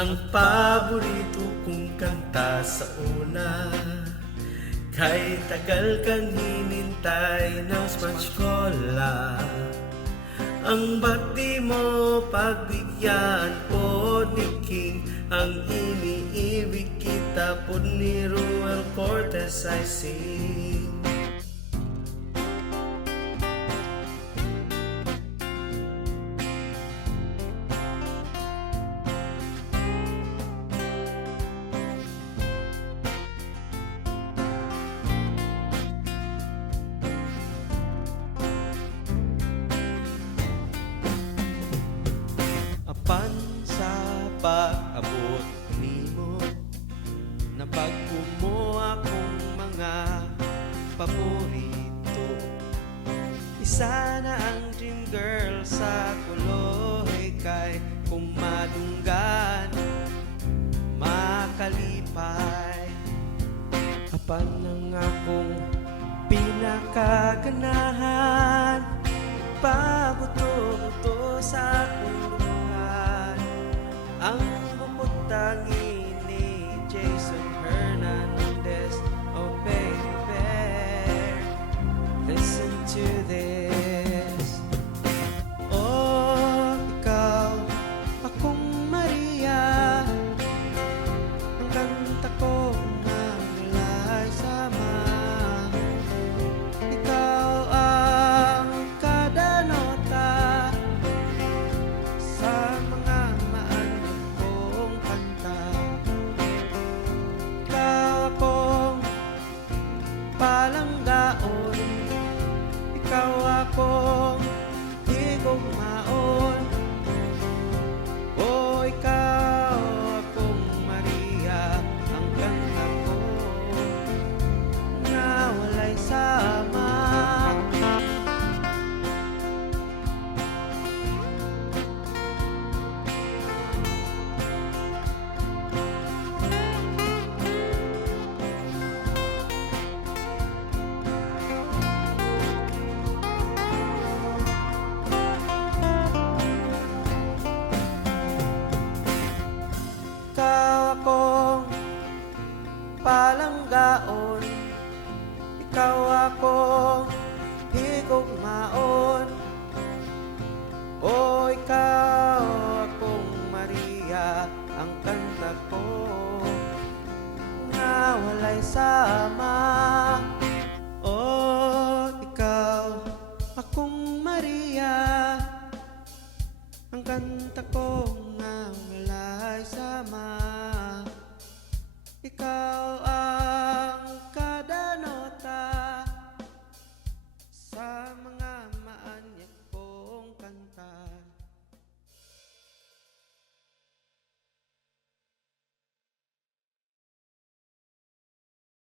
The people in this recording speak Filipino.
Ang paborito kong kanta sa una, kay tagal kang hinintay ng Sponge Cola. Ang ba't di mo pagbigyan po ni King, ang iniibig kita po ni Ruel Cortez I sing. Apan sa pag-abot nimo, nabago mo akong mga paborito. Isa na ang dream girl sa kuloy, kay kung madunggan makalipay. Apan ang akong pinakaganahan, pabuto-buto sa akong ang bumutangin ni Jason Hernandez. Oh baby, listen to this. Oh, ikaw, akong Maria, ang kanta ko na mula'y sama. Ikaw ang kada nota sa mga palanggaon, ikaw akong higugmaon. O ikaw akong Maria, ang kanta ko na walay sama. Ikaw akong palanggaon, ikaw akong higugmaon. O ikaw akong Maria, ang kanta ko na walay sama. O ikaw akong Maria, ang kanta ko na walay sama. Ikaw